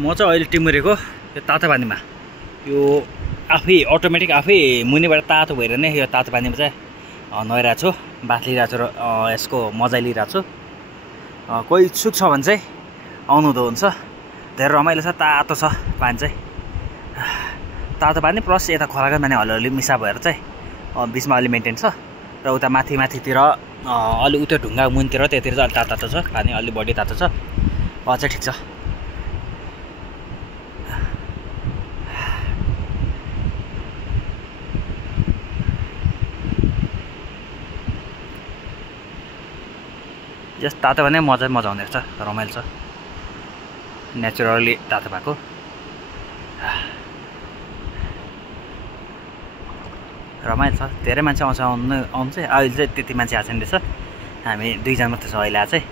म चाहिँ अहिले टिमुरेको यो तातो पानीमा यो आफै अटोमेटिक आफै मुनिबाट तातो भएर नै यो तातो पानीमा चाहिँ नुहाइरहेको छु, बाथ लिइरहेको छु र यसको मजा लिइरहेको छु। कोही इच्छुक छ भने चाहिँ आउनुहुँदो हुन्छ। धेरै रमाइलो छ, तातो छ पानी चाहिँ। तातो पानी प्लस यता खोलाको पानी अलिअलि मिसा भएर चाहिँ बिचमा अलि मेन्टेन छ र उता माथितिर अलि उता ढुङ्गा मुनितिर त्यतिर चाहिँ अलि तातो छ पानी, अलि बढी तातो छ। चाहिँ ठिक छ। जस्ट तातो भने मजा आउने रहेछ, रमाइलो छ, नेचुरली तातो भएको। रमाइलो छ, धेरै मान्छे आउँछ। अहिले चाहिँ त्यति मान्छे आएको छैन रहेछ, हामी 2 जना मात्रै छ अहिले चाहिँ।